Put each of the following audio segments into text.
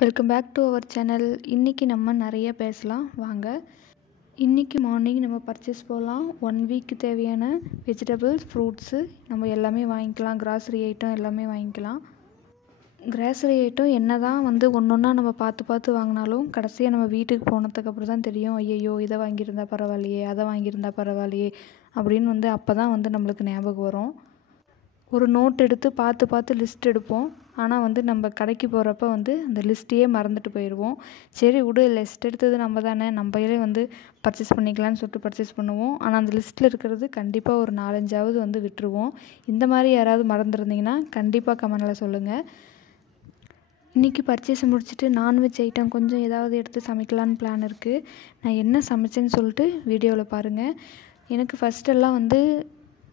Welcome back to our channel. இன்றைக்கி நம்ம நிறைய பேசலாம் வாங்க. இன்றைக்கி மார்னிங் நம்ம பர்ச்சேஸ் போகலாம். 1 வீக்கு தேவையான வெஜிடபிள்ஸ், ஃப்ரூட்ஸு நம்ம எல்லாமே வாங்கிக்கலாம். கிராசரி ஐட்டம் எல்லாமே வாங்கிக்கலாம். கிராசரி ஐட்டம் என்ன தான் ஒன்று ஒன்றா நம்ம பார்த்து வாங்கினாலும் கடைசியாக நம்ம வீட்டுக்கு போனதுக்கப்புறம் தான் தெரியும், ஐயையோ இதை வாங்கியிருந்தா பரவாயில்லையே, அதை வாங்கியிருந்தா பரவாயில்லையே அப்படின்னு அப்போ தான் நம்மளுக்கு ஞாபகம் வரும். ஒரு நோட் எடுத்து பார்த்து லிஸ்ட் எடுப்போம். ஆனால் நம்ம கடைக்கு போகிறப்ப அந்த லிஸ்ட்டையே மறந்துட்டு போயிடுவோம். சரி விடு, லிஸ்ட் எடுத்தது நம்ம தானே, நம்மளே பர்ச்சேஸ் பண்ணிக்கலான்னு சொல்லிட்டு பர்ச்சேஸ் பண்ணுவோம். ஆனால் அந்த லிஸ்ட்டில் இருக்கிறது கண்டிப்பாக ஒரு 4-5ஆவது விட்டுருவோம். இந்த மாதிரி யாராவது மறந்துருந்தீங்கன்னா கண்டிப்பாக கமெண்டில் சொல்லுங்கள். இன்றைக்கி பர்ச்சேஸ் முடிச்சுட்டு நான்வெஜ் ஐட்டம் கொஞ்சம் ஏதாவது எடுத்து சமைக்கலான்னு பிளான் இருக்குது. நான் என்ன சமைச்சேன்னு சொல்லிட்டு வீடியோவில் பாருங்கள். எனக்கு ஃபஸ்ட்டெல்லாம்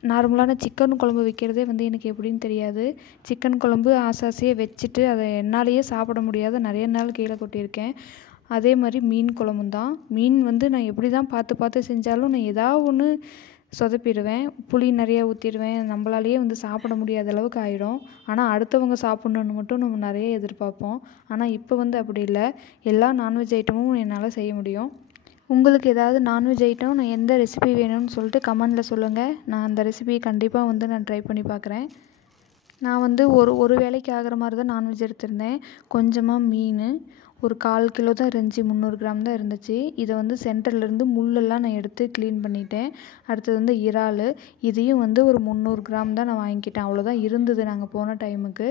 நார்மலான சிக்கன் குழம்பு வைக்கிறதே எனக்கு எப்படின்னு தெரியாது. சிக்கன் குழம்பு ஆசாசியாக வச்சுட்டு அதை என்னாலேயே சாப்பிட முடியாத நிறைய நாள் கீழே கொட்டியிருக்கேன். அதே மாதிரி மீன் குழம்பும் தான். மீன் நான் எப்படி தான் பார்த்து செஞ்சாலும் நான் ஏதாவது ஒன்று சொதப்பிடுவேன். புளி நிறையா ஊற்றிடுவேன். நம்மளாலேயே சாப்பிட முடியாத அளவுக்கு ஆகிடும். ஆனால் அடுத்தவங்க சாப்பிட்ணுன்னு மட்டும் நம்ம நிறைய எதிர்பார்ப்போம். ஆனால் இப்போ அப்படி இல்லை. எல்லா நான்வெஜ் ஐட்டமும் என்னால் செய்ய முடியும். உங்களுக்கு ஏதாவது நான்வெஜ் ஐட்டம் நான் எந்த ரெசிபி வேணும்னு சொல்லிட்டு கமெண்டில் சொல்லுங்கள். நான் அந்த ரெசிபியை கண்டிப்பாக நான் ட்ரை பண்ணி பார்க்குறேன். நான் ஒரு வேளைக்கு ஆகிற மாதிரி தான் நான்வெஜ் எடுத்திருந்தேன். கொஞ்சமாக மீன், ஒரு 1/4 கிலோ தான் இருந்துச்சு, 300 கிராம் தான் இருந்துச்சு. இதை சென்டர்லேருந்து முள்ளெல்லாம் நான் எடுத்து க்ளீன் பண்ணிட்டேன். அடுத்தது இறால், இதையும் ஒரு 300 கிராம் தான் நான் வாங்கிக்கிட்டேன். அவ்வளோதான் இருந்தது நாங்கள் போன டைமுக்கு.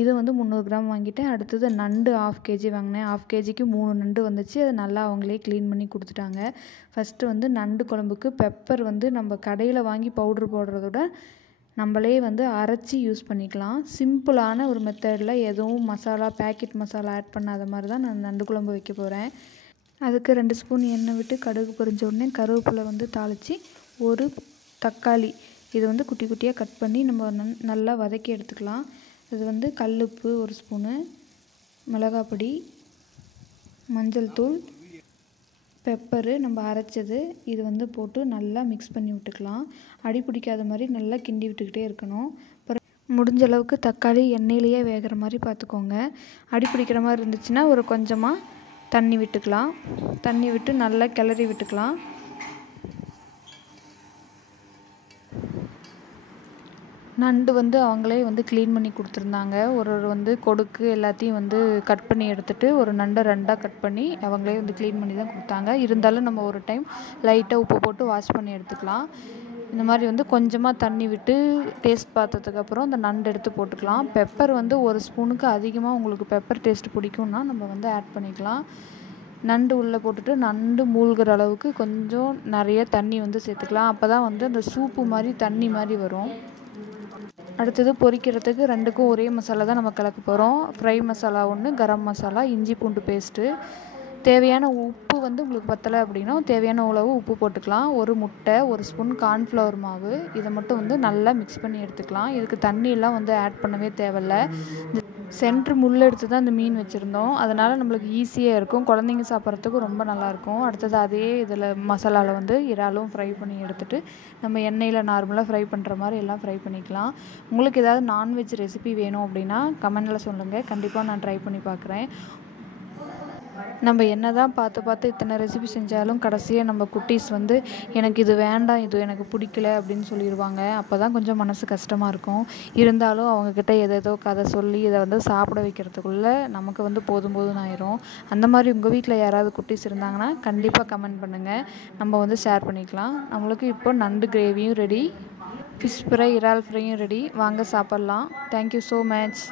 இது 300 கிராம் வாங்கிட்டேன். அடுத்தது நண்டு 1/2 kg வாங்கினேன். 1/2 kgக்கு 3 நண்டு வந்துச்சு. அதை நல்லா அவங்களே க்ளீன் பண்ணி கொடுத்துட்டாங்க. ஃபஸ்ட்டு நண்டு குழம்புக்கு பெப்பர் நம்ம கடையில் வாங்கி பவுட்ரு போடுறதோட நம்மளே அரைச்சி யூஸ் பண்ணிக்கலாம். சிம்பிளான ஒரு மெத்தடில் எதுவும் மசாலா, பேக்கெட் மசாலா ஆட் பண்ணாத மாதிரி தான் நான் நண்டு குழம்பு வைக்க போகிறேன். அதுக்கு 2 ஸ்பூன் எண்ணெய் விட்டு கடுகு பொரிஞ்ச உடனே கருவேப்பிலை தாளித்து, ஒரு தக்காளி இது குட்டி குட்டியாக கட் பண்ணி நம்ம நல்லா வதக்கி எடுத்துக்கலாம். இது கல்லுப்பு 1 ஸ்பூனு, மிளகாப்பொடி, மஞ்சள் தூள், பெப்பரு நம்ம அரைச்சது இது போட்டு நல்லா மிக்ஸ் பண்ணி விட்டுக்கலாம். அடி பிடிக்காத மாதிரி நல்லா கிண்டி விட்டுக்கிட்டே இருக்கணும். அப்புறம் முடிஞ்ச அளவுக்கு தக்காளி எண்ணெயிலேயே வேகிற மாதிரி பார்த்துக்கோங்க. அடி பிடிக்கிற மாதிரி இருந்துச்சுன்னா ஒரு கொஞ்சமாக தண்ணி விட்டுக்கலாம். தண்ணி விட்டு நல்லா கிளறி விட்டுக்கலாம். நண்டு அவங்களே க்ளீன் பண்ணி கொடுத்துருந்தாங்க. ஒரு கொடுக்கு எல்லாத்தையும் கட் பண்ணி எடுத்துகிட்டு ஒரு நண்டை 2ஆக கட் பண்ணி அவங்களே க்ளீன் பண்ணி தான் கொடுத்தாங்க. இருந்தாலும் நம்ம ஒரு டைம் லைட்டாக உப்பு போட்டு வாஷ் பண்ணி எடுத்துக்கலாம். இந்த மாதிரி கொஞ்சமாக தண்ணி விட்டு டேஸ்ட் பார்த்ததுக்கப்புறம் இந்த நண்டு எடுத்து போட்டுக்கலாம். பெப்பர் ஒரு ஸ்பூனுக்கு அதிகமாக உங்களுக்கு பெப்பர் டேஸ்ட் பிடிக்கும்னா நம்ம ஆட் பண்ணிக்கலாம். நண்டு உள்ளே போட்டுட்டு நண்டு மூழ்கிற அளவுக்கு கொஞ்சம் நிறைய தண்ணி சேர்த்துக்கலாம். அப்போ தான் அந்த சூப்பு மாதிரி தண்ணி மாதிரி வரும். அடுத்தது பொரிக்கிறதுக்கு 2க்கும் ஒரே மசாலா தான் நம்ம கலக்க போகிறோம். ஃப்ரை மசாலா 1, கரம் மசாலா, இஞ்சி பூண்டு பேஸ்ட்டு, தேவையான உப்பு உங்களுக்கு பத்தலை அப்படின்னா தேவையான அளவு உப்பு போட்டுக்கலாம். ஒரு முட்டை, 1 ஸ்பூன் கார்ன்ஃப்ளவர் மாவு, இதை மட்டும் நல்லா மிக்ஸ் பண்ணி எடுத்துக்கலாம். இதுக்கு தண்ணியெல்லாம் ஆட் பண்ணவே தேவையில்லை. இந்த சென்ட்ரு முள் எடுத்து தான் இந்த மீன் வச்சுருந்தோம். அதனால் நம்மளுக்கு ஈஸியாக இருக்கும். குழந்தைங்க சாப்பிட்றதுக்கு ரொம்ப நல்லாயிருக்கும். அடுத்தது அதே இதில் மசாலாவில் இறாலும் ஃப்ரை பண்ணி எடுத்துகிட்டு நம்ம எண்ணெயில் நார்மலாக ஃப்ரை பண்ணுற மாதிரி எல்லாம் ஃப்ரை பண்ணிக்கலாம். உங்களுக்கு ஏதாவது நான்வெஜ் ரெசிபி வேணும் அப்படின்னா கமெண்டில் சொல்லுங்கள். கண்டிப்பாக நான் ட்ரை பண்ணி பார்க்குறேன். நம்ம என்ன தான் பார்த்து இத்தனை ரெசிபி செஞ்சாலும் கடைசியாக நம்ம குட்டீஸ் எனக்கு இது வேண்டாம், இது எனக்கு பிடிக்கல அப்படின்னு சொல்லிடுவாங்க. அப்போ தான் கொஞ்சம் மனசு கஷ்டமாக இருக்கும். இருந்தாலும் அவங்கக்கிட்ட ஏதேதோ கதை சொல்லி இதை சாப்பிட வைக்கிறதுக்குள்ளே நமக்கு போதும் ஆயிரும். அந்த மாதிரி உங்கள் வீட்டில் யாராவது குட்டீஸ் இருந்தாங்கன்னா கண்டிப்பாக கமெண்ட் பண்ணுங்கள். நம்ம ஷேர் பண்ணிக்கலாம். நம்மளுக்கு இப்போ நண்டு கிரேவியும் ரெடி, ஃபிஷ் ஃப்ரை, இறால் ஃப்ரையும் ரெடி. வாங்க சாப்பிட்லாம். Thank you so much.